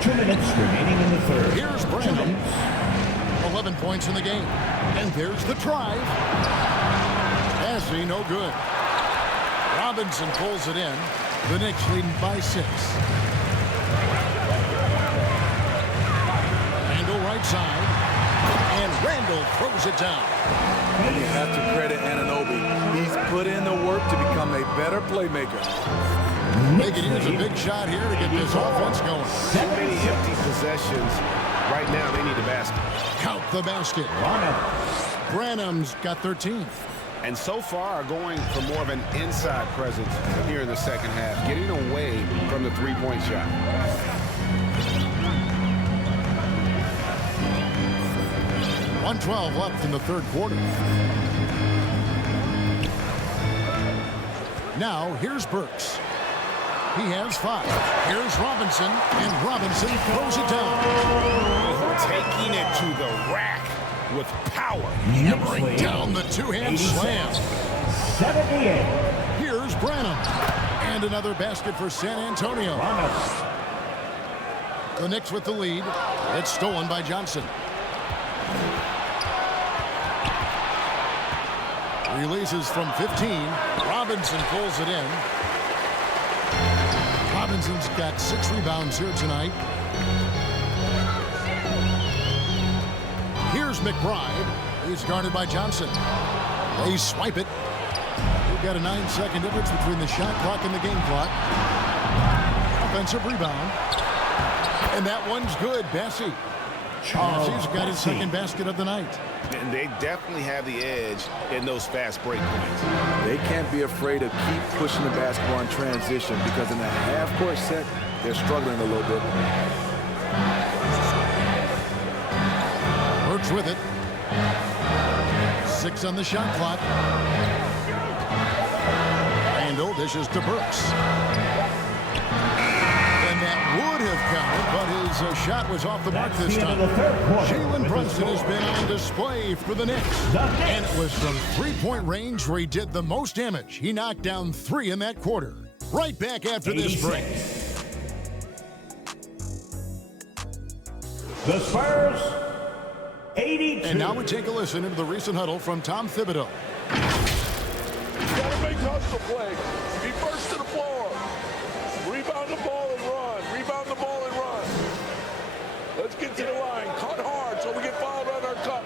2 minutes remaining in the third. Here's Branham. 11 points in the game. And there's the drive. Passing, no good. Robinson pulls it in. The Knicks leading by 6. Randle right side. And Randle throws it down. And you have to credit Anunoby. He's put in the work to become a better playmaker. They can use a big shot here to get this offense going. Too many empty possessions. Right now, they need a basket. Count the basket. Branham's got 13. And so far, going for more of an inside presence here in the second half, getting away from the three-point shot. .112 left in the third quarter. Now, here's Burks. He has 5. Here's Robinson, and Robinson throws it down. Taking it to the rack with power. Hammering down the two-hand slam. 78. Here's Branham. And another basket for San Antonio. The Knicks with the lead. It's stolen by Johnson. Releases from 15. Robinson pulls it in. Robinson's got 6 rebounds here tonight. Here's McBride. He's guarded by Johnson. They swipe it. We've got a 9-second difference between the shot clock and the game clock. Offensive rebound. And that one's good. Bessie. He's got his second basket of the night. And they definitely have the edge in those fast break points. They can't be afraid to keep pushing the basketball in transition because in the half-court set, they're struggling a little bit. Burks with it. 6 on the shot clock. Randle dishes to Burks. And that would have counted, but his shot was off the mark this time. Jalen Brunson has been on display for the Knicks. And it was from 3-point range where he did the most damage. He knocked down 3 in that quarter. Right back after this break. The Spurs, 82. And now we take a listen into the recent huddle from Tom Thibodeau. Gotta make hustle play. Be first to the floor. Rebound the ball and run. Rebound the ball and run. Let's get to the line. Cut hard so we get fouled on our cut.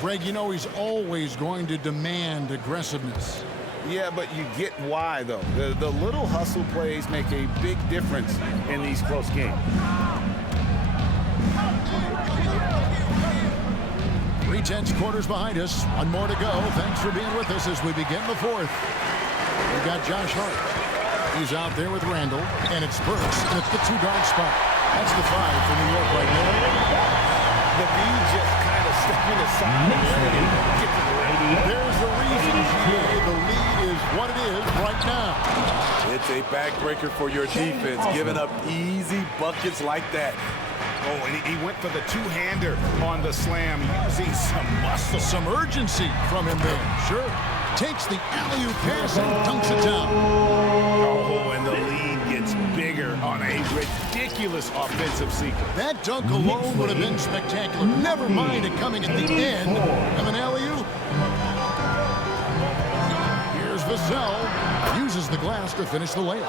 Greg, you know he's always going to demand aggressiveness. Yeah, but you get why, though. The little hustle plays make a big difference in these close games. 3/10 quarters behind us. One more to go. Thanks for being with us as we begin the fourth. We've got Josh Hart. He's out there with Randall, and it's Burks, and it's the 2-guard spot. That's the 5 for New York right now. The B just kind of stepping aside. Get to the line. There's the reason, GA. The lead is what it is right now. It's a backbreaker for your defense, giving up easy buckets like that. Oh, and he went for the two-hander on the slam, using some muscle. Some urgency from him there. Sure. Takes the alley-oop pass and dunks it down. Oh, and the lead gets bigger on a ridiculous offensive sequence. That dunk alone would have been spectacular. Never mind it coming at the end of an alley-oop. Here's Vassell. Uses the glass to finish the layup.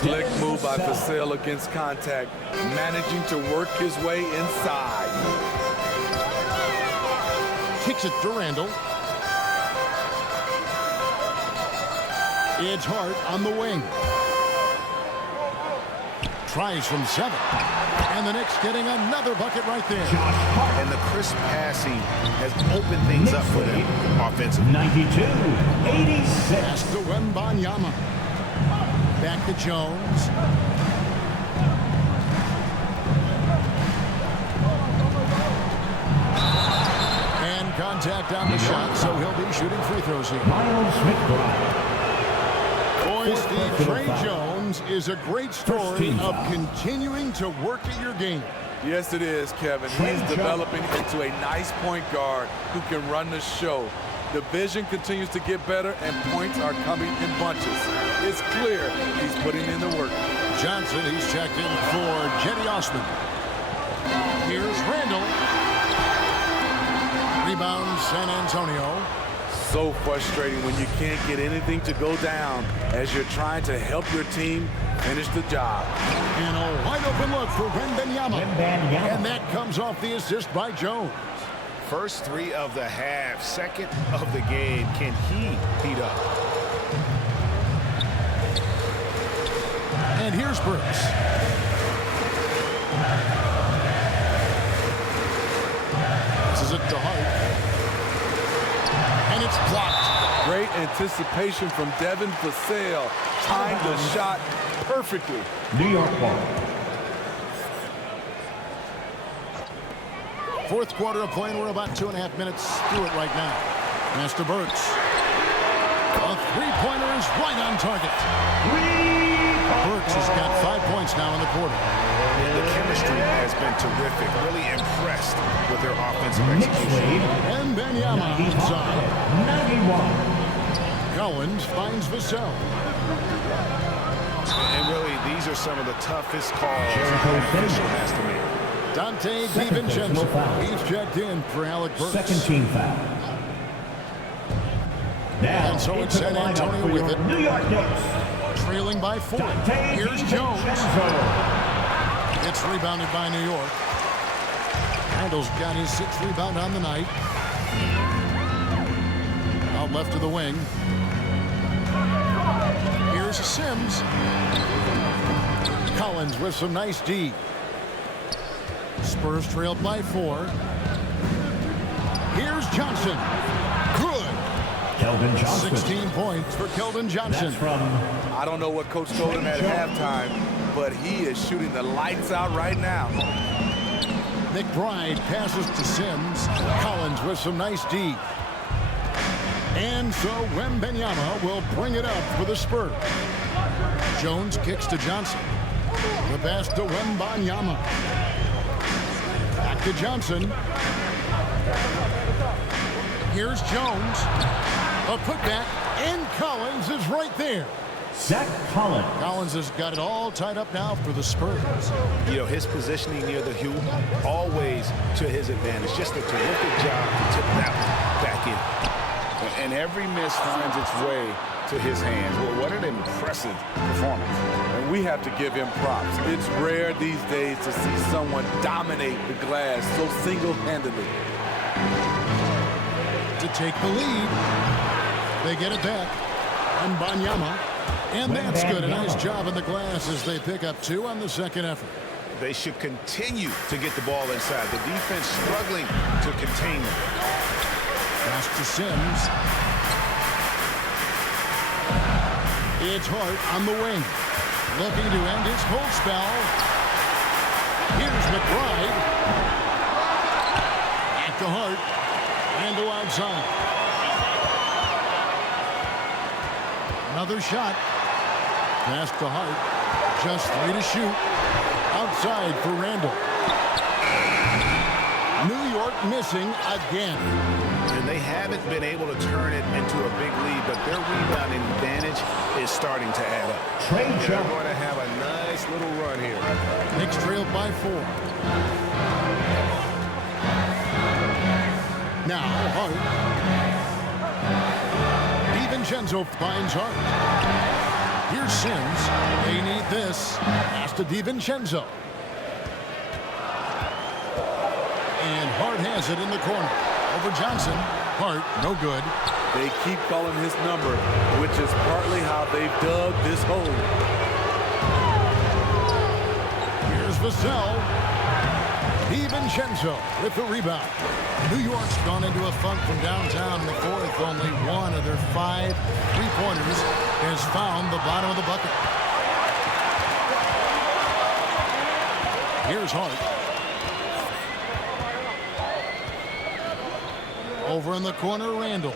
Slick move by Vassell against contact, managing to work his way inside. Kicks it to Randall. It's Hart on the wing. Tries from 7. And the Knicks getting another bucket right there. And the crisp passing has opened things up for them offensively. 92-86. Pass to Wembanyama. Back to Jones. And contact on the shot, so he'll be shooting free throws here. Miles McBride. Boy, Steve, Trey Jones is a great story of continuing to work at your game. Yes, it is, Kevin. He's developing into a nice point guard who can run the show. The vision continues to get better, and points are coming in bunches. It's clear he's putting in the work. Johnson, he's checked in for Jetty Osman. Here's Randall. Rebound, San Antonio. So frustrating when you can't get anything to go down as you're trying to help your team finish the job. And a wide open look for Wembanyama. And that comes off the assist by Jones. First 3 of the half, second of the game. Can he heat up? And here's Burks. This is it to Hart. And it's blocked. Great anticipation from Devin Vassell. Timed the shot perfectly. New York ball. Fourth quarter of play, and we're about 2.5 minutes through it right now. Master Burks. A three-pointer is right on target. Burks has got 5 points now in the quarter. The chemistry has been terrific. Really impressed with their offensive execution. And Wembanyama outside. 91. Collins finds Vassell. And really, these are some of the toughest calls an official has to make. Dante DiVincenzo. He's checked in for Alec Burks. Second team foul. Now, And so it's San Antonio with it. New York Knicks. Trailing by 4. Here's Jones. It's rebounded by New York. Randall's got his 6th rebound on the night. Out left to the wing. Here's Sims. Collins with some nice D. Spurs trailed by 4. Here's Johnson. Good. Keldon Johnson. 16 points for Keldon Johnson. That's from I don't know what Coach told him at halftime, but he is shooting the lights out right now. McBride passes to Sims. Collins with some nice D. And so Wembanyama will bring it up for the Spurs. Jones kicks to Johnson. The pass to Wembanyama. Back to Johnson. Here's Jones. A putback, and Collins is right there. Zach Collins. Collins has got it all tied up now for the Spurs. You know, his positioning near the hoop, always to his advantage. Just a terrific job to tip that one back in. And every miss finds its way to his hands. Well, what an impressive performance. And we have to give him props. It's rare these days to see someone dominate the glass so single-handedly. To take the lead. They get it back. And Banyama. And that's good. A nice job in the glass as they pick up 2 on the second effort. They should continue to get the ball inside. The defense struggling to contain them. Pass to Sims. It's Hart on the wing. Looking to end his cold spell. Here's McBride. Back to Hart. And to outside. Another shot. Pass to Hart. Just 3 to shoot. Outside for Randall. New York missing again. And they haven't been able to turn it into a big lead, but their rebounding advantage is starting to add up. They're going to have a nice little run here. Knicks trailed by 4. Now Hart. DiVincenzo finds Hart. Here's Sims. They need this. Pass to DiVincenzo. And Hart has it in the corner. Over Johnson. Hart, no good. They keep calling his number, which is partly how they've dug this hole. Here's Vassell. DiVincenzo with the rebound. New York's gone into a funk from downtown in the fourth. Only 1 of their 5 3-pointers has found the bottom of the bucket. Here's Hart. Over in the corner, Randall.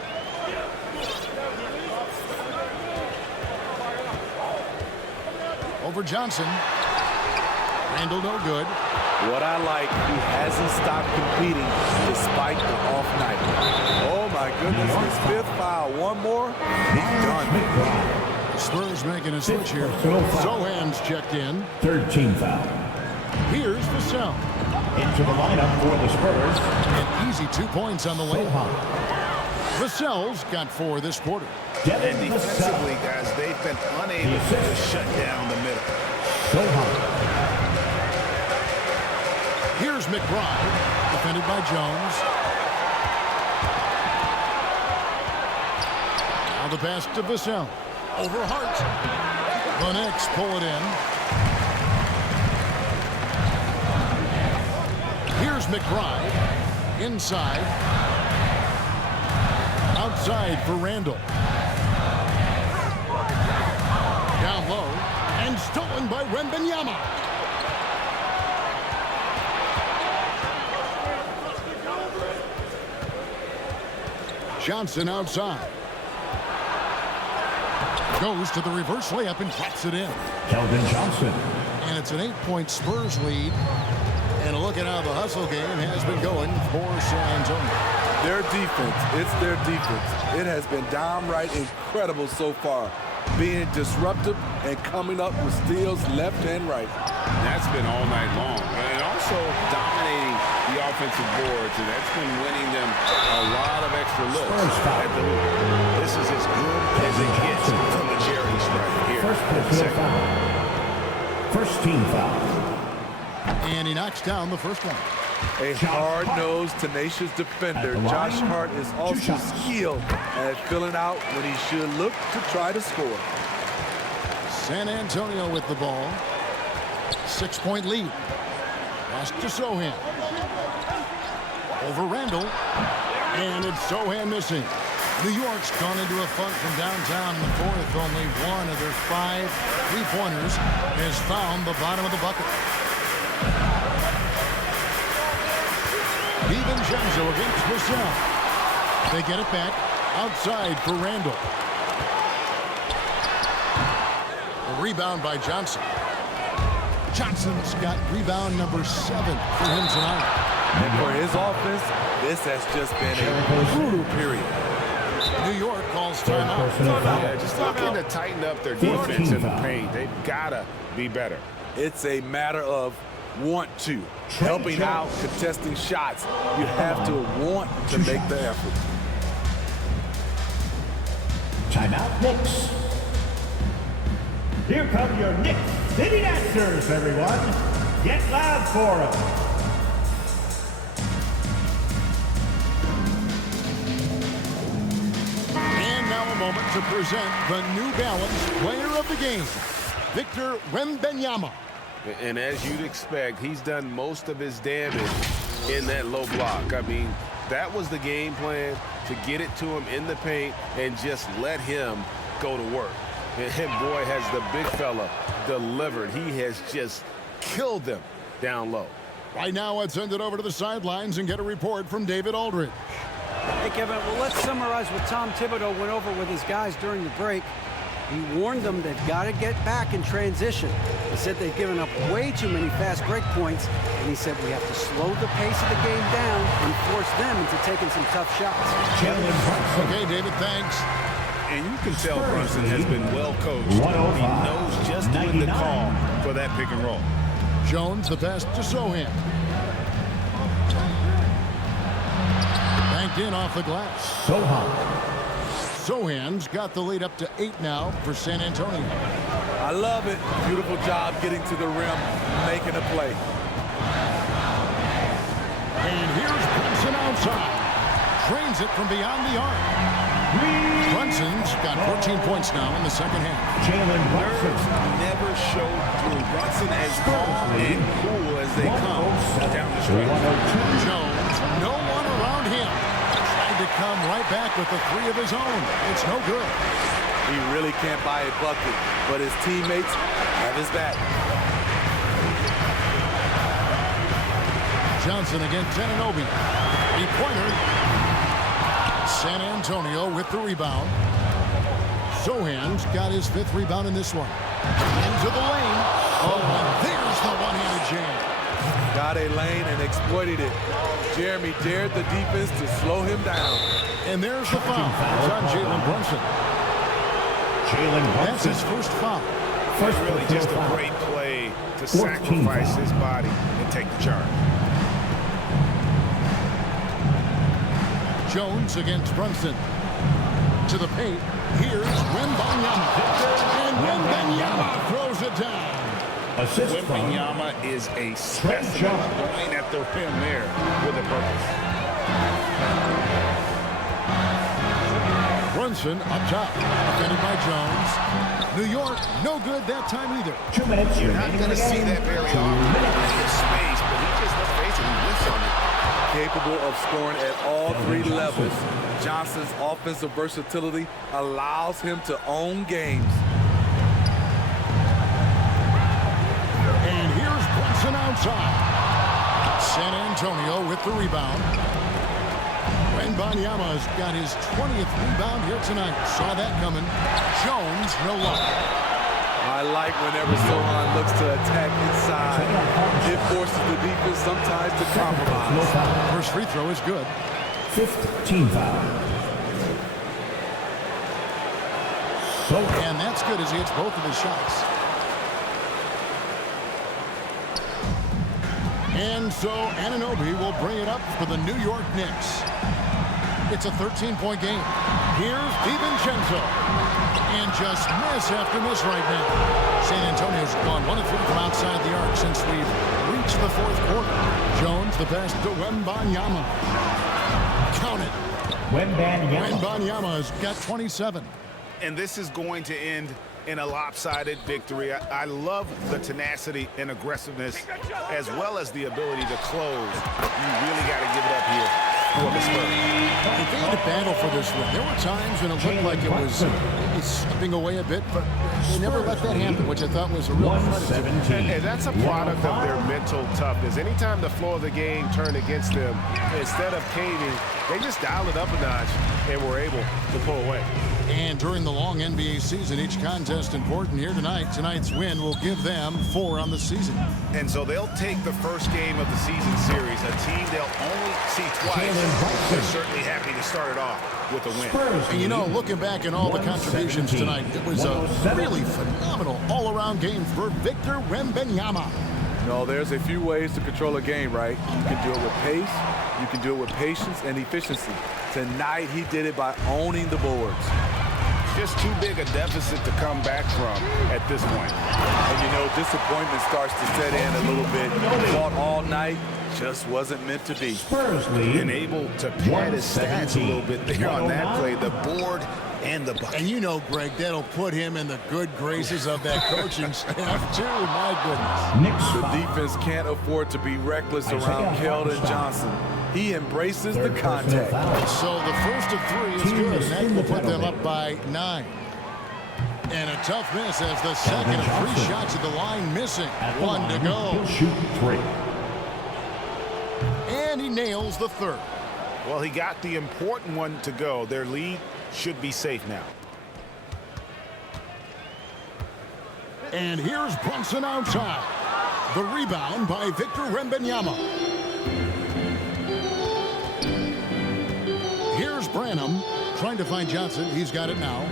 Over Johnson. Randall no good. What I like, he hasn't stopped competing despite the off night. Oh my goodness, his 5th foul. One more, he's done. Spurs making a switch here. Zohan's checked in. 3rd team foul. Here's Vassell. Into the lineup for the Spurs. An easy 2 points on the way. Vassell's got 4 this quarter. And defensively, guys, they've been unable to shut down the middle. Here's McBride, defended by Jones. Now the pass to Vassell. Over Hart. The Knicks pull it in. Here's McBride. Inside. Outside for Randall. Down low. And stolen by Wemby. Johnson outside. Goes to the reverse layup and claps it in. Keldon Johnson. And it's an 8-point Spurs lead. And look at how the hustle game has been going for San Antonio. Their defense, it's their defense. It has been downright incredible so far. Being disruptive and coming up with steals left and right. That's been all night long. And also dominating the offensive boards, and that's been winning them a lot of extra looks at the hoop. This is as good as it gets from the Jerry strike here. First team foul. And he knocks down the first one. A hard-nosed, tenacious defender. Josh Hart is also skilled at filling out when he should look to try to score. San Antonio with the ball. 6-point lead. Pass to Sohan. Over Randall. And it's Sohan missing. New York's gone into a funk from downtown in the fourth. Only 1 of their 5 3-pointers has found the bottom of the bucket. DiVincenzo against Vassell. They get it back outside for Randall. A rebound by Johnson. Johnson's got rebound number 7 for him tonight. And for his offense, this has just been a brutal period. New York calls timeout. Yeah, just looking to tighten up their defense in the paint. They've got to be better. It's a matter of want to. Helping out, contesting shots. You have to want to make the effort. Timeout, Knicks. Here come your Knicks City Dancers, everyone. Get loud for them. And now a moment to present the New Balance Player of the Game, Victor Wembanyama. And as you'd expect, he's done most of his damage in that low block. I mean, that was the game plan, to get it to him in the paint and just let him go to work. And boy, has the big fella delivered. He has just killed them down low. Right now, let's send it over to the sidelines and get a report from David Aldridge. Hey, Kevin, well, let's summarize what Tom Thibodeau went over with his guys during the break. He warned them they've got to get back in transition. He said they've given up way too many fast break points, and he said we have to slow the pace of the game down and force them into taking some tough shots. Okay, David, thanks. And you can tell Brunson has been well coached. He knows just when to call for that pick and roll. Jones, the pass to Sohan. Banked in off the glass. Sohan's got the lead up to 8 now for San Antonio. I love it. Beautiful job getting to the rim, making a play. And here's Brunson outside. Drains it from beyond the arc. Brunson's got 14 points now in the second half. Nerves never show through. Brunson as calm and cool as they come down the stretch. Jones, no one around him. Tried to come right back with the 3 of his own. It's no good. He really can't buy a bucket, but his teammates have his back. Johnson against Anunoby. 3-pointer. San Antonio with the rebound. Sohan's got his 5th rebound in this one. Into the lane. Oh, and there's the one-handed jam. Got a lane and exploited it. Jeremy dared the defense to slow him down. And there's the foul. It's on Jalen Brunson. That's his first foul. It's really just a great play to sacrifice his body and take the charge. Jones against Brunson. To the paint. Here's Wembanyama. And Wembanyama throws it down. Wembanyama is a specimen going at the rim there with a purpose. Brunson up top. Defended by Jones. New York, no good that time either. 2 minutes. You're not going to see that very often. He has space, but he just, let's face it, he whiffs on it. Capable of scoring at all 3 levels. Johnson's offensive versatility allows him to own games. And here's Brunson outside. San Antonio with the rebound. Wembanyama's got his 20th rebound here tonight. Saw that coming. Jones, no luck. I like whenever Sohan looks to attack inside. It forces the defense sometimes to compromise. First free throw is good. 5th team foul. And that's good as he hits both of his shots. And so Anunoby will bring it up for the New York Knicks. It's a 13-point game. Here's DiVincenzo. And just miss after miss right now. San Antonio's gone 1 of 3 from outside the arc since we've reached the 4th quarter. Jones the pass to Wembanyama. Count it. Wembanyama's got 27. And this is going to end in a lopsided victory. I love the tenacity and aggressiveness as well as the ability to close. You really got to give it up here for the Spurs. They had to battle for this win. There were times when it looked like it was maybe slipping away a bit, but they never let that happen, which I thought was a real credit. And that's a product of their mental toughness. Anytime the flow of the game turned against them, instead of caving, they just dialed it up a notch and were able to pull away. And during the long NBA season, each contest important here tonight. Tonight's win will give them 4 on the season. And so they'll take the first game of the season series, a team they'll only see twice. They're certainly happy to start it off with a win. And you know, looking back at all the contributions tonight, it was a really phenomenal all-around game for Victor Wembanyama. No, there's a few ways to control a game, right? You can do it with pace, you can do it with patience and efficiency. Tonight, he did it by owning the boards. Just too big a deficit to come back from at this point. And you know, disappointment starts to set in a little bit. Fought all night, just wasn't meant to be. Spurs lead. And able to pad his stats a little bit there on that play. The board and the bucket. And you know, Greg, that'll put him in the good graces of that coaching staff, too. My goodness. The defense can't afford to be reckless around Keldon Johnson. He embraces the contact. So the first of 3 is good, and that will put them up by 9. And a tough miss as the second of 3 shots at the line missing. 1 to go. He'll shoot 3. And he nails the third. Well, he got the important one to go. Their lead should be safe now. And here's Brunson outside. The rebound by Victor Wembanyama. Here's Branham trying to find Johnson. He's got it now.